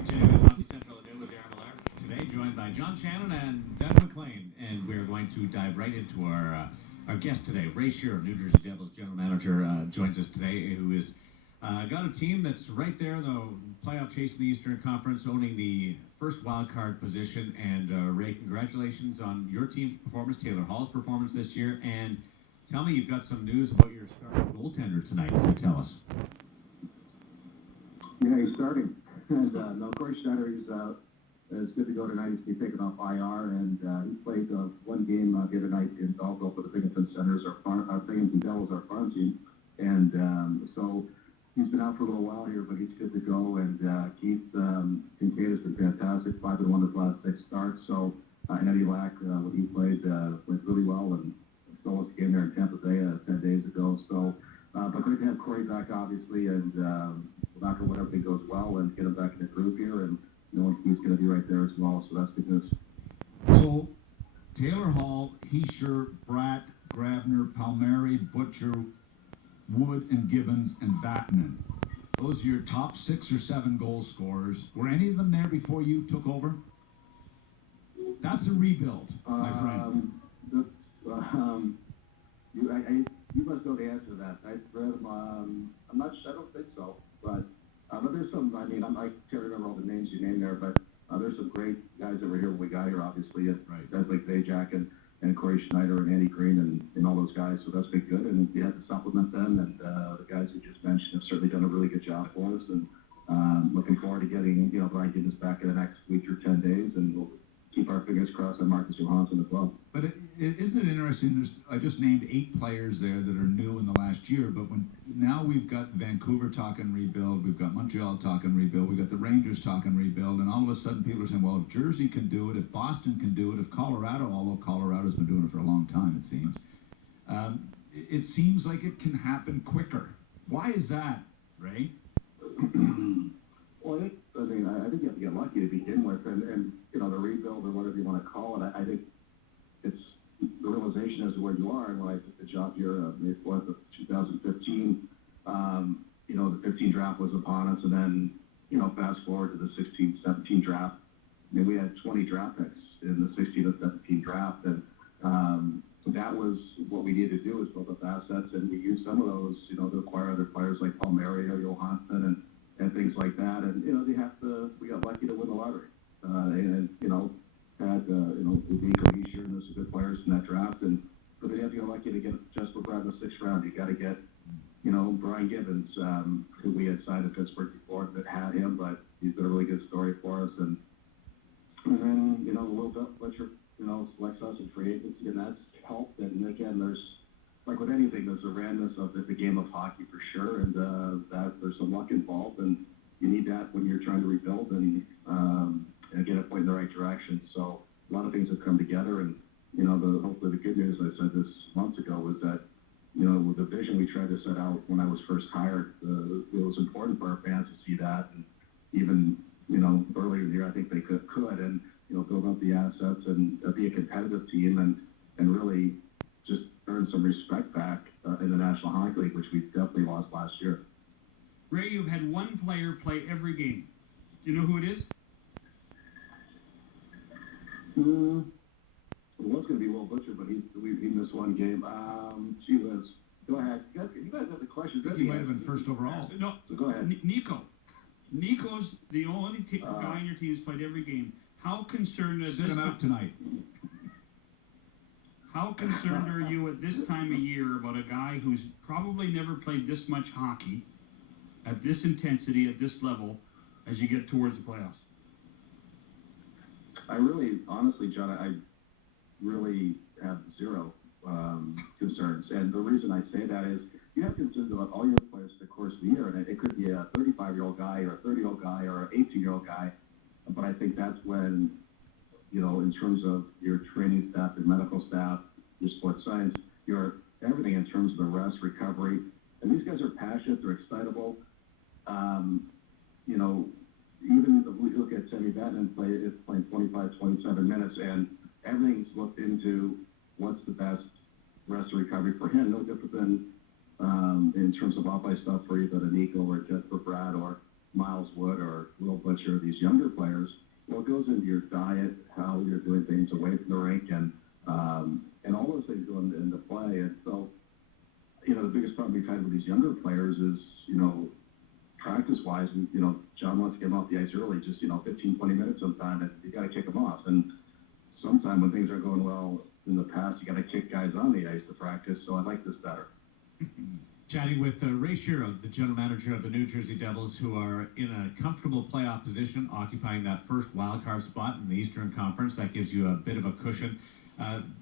Hockey Central today with Aaron Miller. Today, joined by John Shannon and Doug McLean, and we're going to dive right into our guest today, Ray Shero, New Jersey Devils general manager, joins us today, who is got a team that's right there in the playoff chase in the Eastern Conference, owning the first wild card position. And Ray, congratulations on your team's performance, Taylor Hall's performance this year, and tell me you've got some news about your starting goaltender tonight to tell us. Yeah, he's starting. And no, Corey Schneider, is good to go tonight. He's taken off IR, and he played one game the other night in Belleville for the Binghamton Senators, our Binghamton Devils, our farm team. And so he's been out for a little while here, but he's good to go. And Keith Kincaid has been fantastic, 5-1 his last 6 starts. So and Eddie Lack, when he played, went really well and stole us a game there in Tampa Bay 10 days ago. So, but great to have Corey back, obviously, and knock on wood, everything goes well, and get him back in the group here, and knowing he's going to be right there as well. So that's good news. So Taylor Hall, Heischer, Bratt, Grabner, Palmieri, Butcher, Wood, and Gibbons, and Vatanen. Those are your top 6 or 7 goal scorers. Were any of them there before you took over? That's a rebuild, my friend. You must know the answer to that. I don't think so, but there's some. I mean, I can't remember all the names you named there, but there's some great guys that were here when we got here, obviously, and guys like Zajac and Corey Schneider and Andy Green and all those guys. So that's been good, and we had to supplement them. And the guys you just mentioned have certainly done a really good job for us. And looking forward to getting Brian Gibbons back in the next week or 10 days, and we'll keep our fingers crossed on Marcus Johansson as well. But isn't it interesting? I just named 8 players there that are new in the last year, but now we've got Vancouver talking rebuild, we've got Montreal talking rebuild, we've got the Rangers talking rebuild, and all of a sudden people are saying, well, if Jersey can do it, if Boston can do it, if Colorado, although Colorado's been doing it for a long time, it seems, it seems like it can happen quicker. Why is that, Ray? Well, I think you have to get lucky to begin with, and the rebuild or whatever you want to call it. I think it's the realization as to where you are. And when I took the job here, May 4th of 2015, the 15 draft was upon us, and then fast forward to the 16-17 draft. I mean, we had 20 draft picks in the 16 and 17 draft, and that was what we needed to do, is build up assets, and we used some of those, to acquire other players like Palmieri or Johansson and things like that. And we got lucky to win the lottery, and had Nico Heischer, and there's some good players in that draft. And but then you have to get lucky to get Jesper Bratt in the 6th round. You got to get Brian Gibbons, who we had signed in Pittsburgh before, that had him, but he's been a really good story for us. And then Will Butcher selects us in free agency, and that's helped. And again, there's, like with anything, there's a randomness of the game of hockey for sure, and that there's some luck involved, and you need that when you're trying to rebuild and get a point in the right direction. So a lot of things have come together, and hopefully the good news, I said this months ago, was that with the vision we tried to set out when I was first hired, it was important for our fans to see that, and even earlier in the year I think they could and build up the assets and be a competitive team and really just earn some respect back in the National Hockey League, which we definitely lost last year. Ray, you've had one player play every game. Do you know who it is? It was going to be Will Butcher, but he missed one game. Gee whiz. Go ahead. You guys have the questions. I think he might have been first overall. No. So go ahead. Nico. Nico's the only guy in your team who's played every game. How concerned is Sit this him out tonight. How concerned are you at this time of year about a guy who's probably never played this much hockey at this intensity, at this level, as you get towards the playoffs? I really, honestly, John, I really have zero concerns. And the reason I say that is you have concerns about all your players the course of the year. And it could be a 35-year-old guy or a 30-year-old guy or an 18-year-old guy. But I think that's when, in terms of your training staff, your medical staff, your sports science, your everything in terms of the rest, recovery. And these guys are passionate. They're excitable. Even if we look at Sammy Vatanen playing 25, 27 minutes, and everything's looked into what's the best rest and recovery for him. No different than in terms of off-ice stuff for either Nico or Jesper Bratt or Miles Wood or Will Butcher, these younger players, well, it goes into your diet, how you're doing things away from the rink, and all those things go into play. And so, you know, the biggest problem we've had with these younger players is, you know, practice-wise, you know, John wants to get them off the ice early, just, you know, 15, 20 minutes sometime, and you got to kick them off. And sometime when things aren't going well in the past, you got to kick guys on the ice to practice. So I like this better. Chatting with Ray Shero, the general manager of the New Jersey Devils, who are in a comfortable playoff position, occupying that first wild card spot in the Eastern Conference. That gives you a bit of a cushion.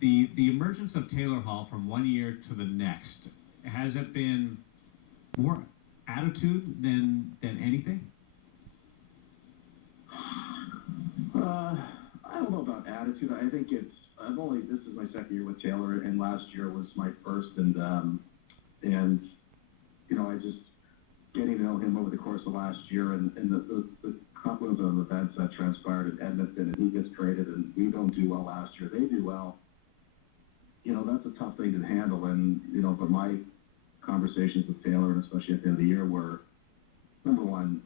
The emergence of Taylor Hall from one year to the next, has it been more attitude than anything? I don't know about attitude. I think this is my second year with Taylor, and last year was my first, and you know, I just getting to know him over the course of last year, and the confluence of events that transpired in Edmonton, and he gets traded, and we don't do well last year. They do well. You know, that's a tough thing to handle, and you know, but my conversations with Taylor, and especially at the end of the year, were, number one,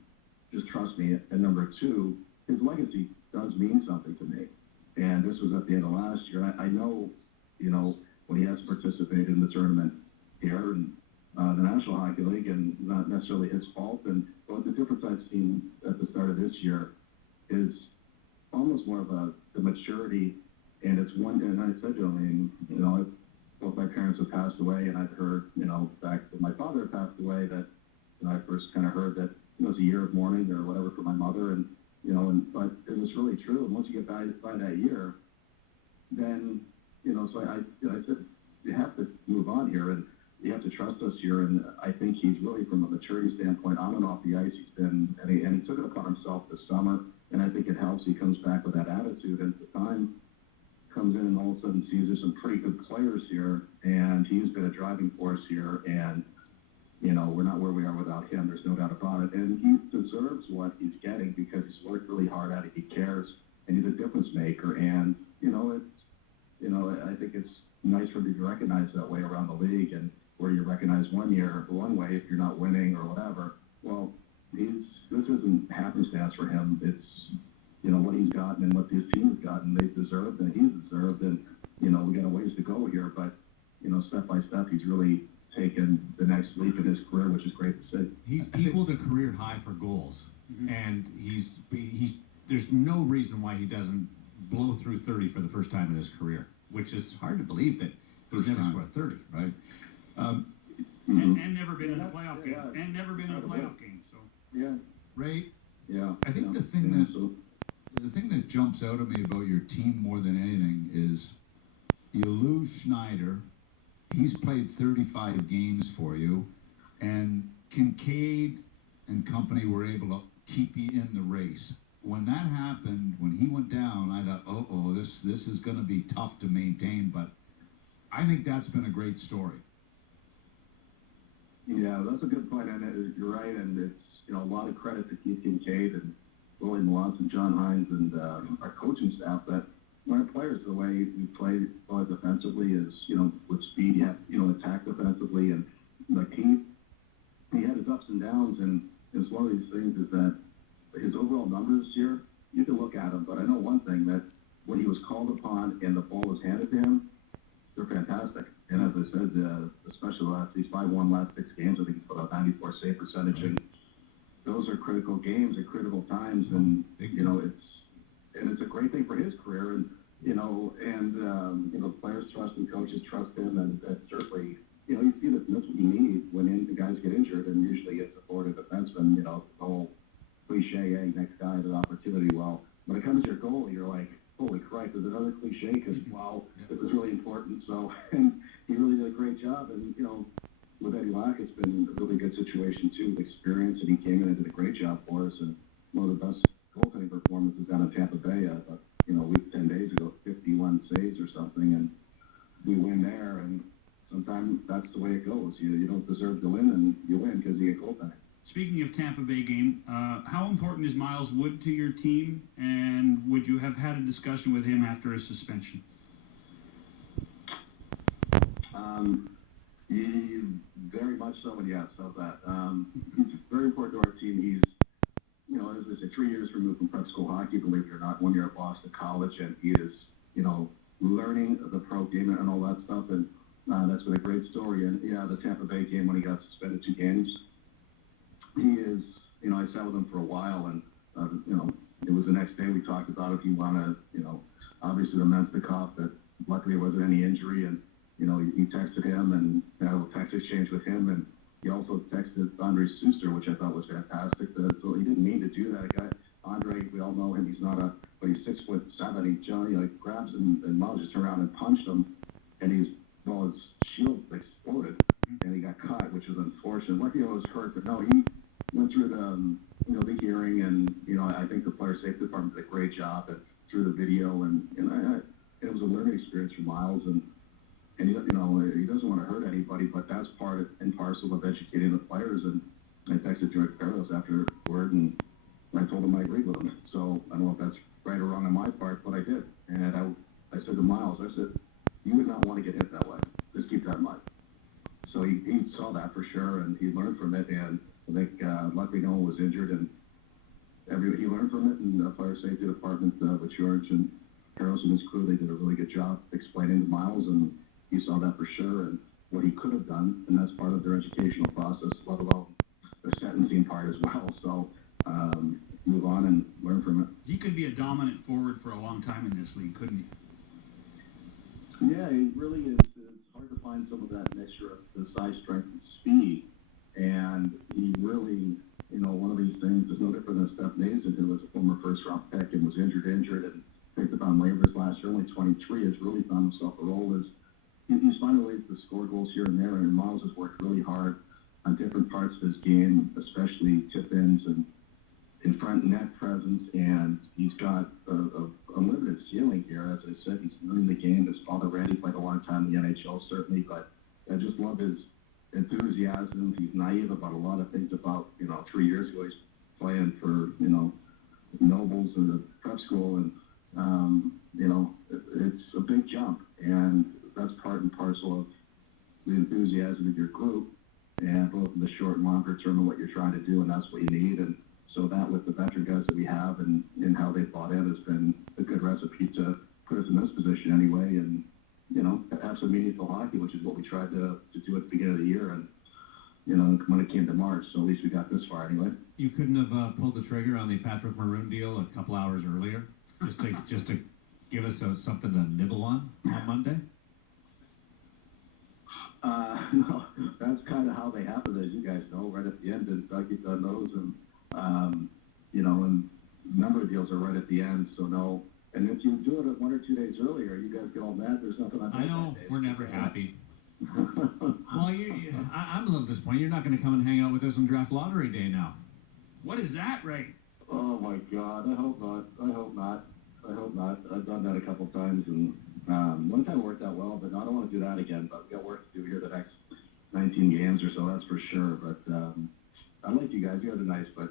just trust me, and number two, his legacy does mean something to me. And this was at the end of last year. I know, you know, when he has participated in the tournament here and the National Hockey League, and not necessarily his fault. But the difference I've seen at the start of this year is almost more of the maturity, and it's one. And I said to him, you know, both my parents have passed away, and I've heard, you know, back when my father passed away, that, you know, I first kind of heard that, you know, it was a year of mourning or whatever for my mother, and you know, but it was really true. And once you get by that year, then, you know, so I said, you have to move on here, and you have to trust us here. And I think he's really, from a maturity standpoint, on and off the ice, he's been, and he took it upon himself this summer, and I think it helps. He comes back with that attitude, and the time comes in, and all of a sudden sees there's some pretty good players here, and he's been a driving force here, and you know, we're not where we are without him. There's no doubt about it. And he deserves what he's getting because he's worked really hard at it. He cares, and he's a difference maker. And, you know, I think it's nice for him to be recognized that way around the league, and where you're recognized one year one way if you're not winning or whatever. Well, this isn't happenstance for him. It's, you know, what he's gotten and what his team has gotten, they've deserved, and he's deserved. And, you know, we got a ways to go here, but, you know, step by step, he's really taken the next leap in his career, which is great to see. He's equaled a career high for goals, and he's there's no reason why he doesn't blow through 30 for the first time in his career, which is hard to believe that he's never scored 30, right? And never been in a playoff game, and never been in a playoff game. So Yeah. Ray, Yeah. I think yeah. the thing that jumps out at me about your team more than anything is you lose Schneider. He's played 35 games for you, and Kincaid and company were able to keep you in the race. When that happened, when he went down, I thought, this is going to be tough to maintain, but I think that's been a great story. Yeah, that's a good point, and you're right, and it's, you know, a lot of credit to Keith Kincaid and William Malotz and John Hines and our coaching staff, that when our players, the way we play defensively is, you know, with speed, you have, you know, attack defensively, and like he had his ups and downs, and it's one of these things is that his overall numbers this year, you can look at them, but I know one thing, that when he was called upon and the ball was handed to him, they're fantastic. And as I said, especially these 5-1 last 6 games, I think he's put up 94 save percentage, and those are critical games at critical times, and you know, it's a great thing for his career, and you know, players trust and coaches trust him, and certainly, you know, you see that's what you need when the guys get injured, and usually it's a forward defenseman, you know, the whole cliche, hey, next guy, the opportunity. Well, when it comes to your goal, you're like, holy Christ, there's another cliche, because, wow, this is really important. So, and he really did a great job, and, you know, with Eddie Lack, it's been a really good situation, too, with experience, and he came in and did a great job for us, and one of the best goaltending performances down in Tampa Bay, you know, a week, 10 days ago, 51 saves or something, and we win there, and sometimes that's the way it goes. You don't deserve to win, and you win because you get goaltending. speaking of Tampa Bay game, how important is Miles Wood to your team, and would you have had a discussion with him after his suspension? Very much so, and yes, of that. He's very important to our team. you know, as I say, 3 years removed from prep school hockey, believe it or not, 1 year at Boston College, and he is, you know, learning the pro game and all that stuff, and that's been a great story. And yeah, the Tampa Bay game when he got suspended 2 games, he is, you know, I sat with him for a while, and you know, it was the next day we talked about if you want to, you know, obviously the men's the cough, that luckily there wasn't any injury, and you know, he texted him and had a text exchange with him, and he also texted Andre Suster, which I thought was fantastic. So he didn't mean to do that. Guy Andre, we all know him. He's not a, but he's 6'7". He like grabs him and Miles just turned around and punched him, and his shield exploded, and he got cut, which was unfortunate. Lucky he was hurt, but no, he went through the the hearing, and you know, I think the player safety department did a great job and through the video, and it was a learning experience for Miles, and he, you know, he doesn't want to hurt anybody, but that's part and parcel of educating the players. And I texted George Carlos afterward, and I told him I agreed with him. So I don't know if that's right or wrong on my part, but I did. And I said to Miles, I said, you would not want to get hit that way. Just keep that in mind. So he saw that for sure, and he learned from it. And I think luckily no one was injured, and he learned from it. And the fire safety department with George and Carlos and his crew, they did a really good job explaining to Miles, and he saw that for sure, and what he could have done, and that's part of their educational process, let alone the sentencing part as well. So move on and learn from it. He could be a dominant forward for a long time in this league, couldn't he? Yeah, he really is. It's hard to find some of that mixture of the size, strength, and speed, and he really, you know, one of these things is no different than Steph Mason, who was a former first-round pick and was injured, and picked up on waivers last year, only 23, has really found himself a role as he's finding ways to score goals here and there, and Miles has worked really hard on different parts of his game, especially tip-ins and in front net presence, and he's got a unlimited ceiling here. As I said, he's learning the game. His father, Randy, played a long time in the NHL, certainly, but I just love his enthusiasm. He's naive about a lot of things. About, you know, 3 years ago, he's playing for, you know, Nobles in the prep school, and, you know, it's a big jump, and that's part and parcel of the enthusiasm of your group, and both in the short and longer term of what you're trying to do, and that's what you need. And so that with the veteran guys that we have and how they bought in has been a good recipe to put us in this position anyway, and, you know, have some meaningful hockey, which is what we tried to do at the beginning of the year, and, you know, when it came to March, so at least we got this far anyway. You couldn't have pulled the trigger on the Patrick Maroon deal a couple hours earlier, just to give us something to nibble on Monday? No, that's kind of how they happen, as you guys know, right at the end, and Dougie knows, and, you know, and a number of deals are right at the end, so no. And if you do it 1 or 2 days earlier, you guys get all mad, there's nothing on I know, we're never happy. Well, I'm a little disappointed. You're not going to come and hang out with us on draft lottery day now. What is that, Ray? Oh my God, I hope not. I've done that a couple times, and one time it worked out well, but no, I don't want to do that again. But we got work to do here the next 19 games or so, that's for sure. But I like you guys. You guys are nice, but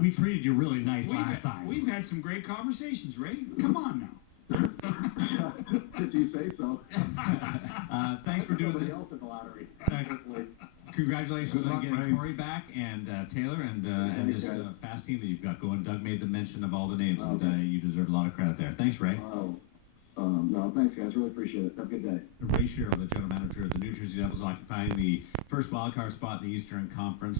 we treated you really nice last time. We've had some great conversations, Ray. Come on now. If you say so. Thanks for doing Somebody this. else in the lottery. Congratulations Good on luck, getting Ray. Corey back, and Taylor, and this fast team that you've got going. Doug made the mention of all the names, and you deserve a lot of credit there. Thanks, Ray. No, thanks, guys. Really appreciate it. Have a good day. Ray Shero, the general manager of the New Jersey Devils, occupying the first wildcard spot in the Eastern Conference.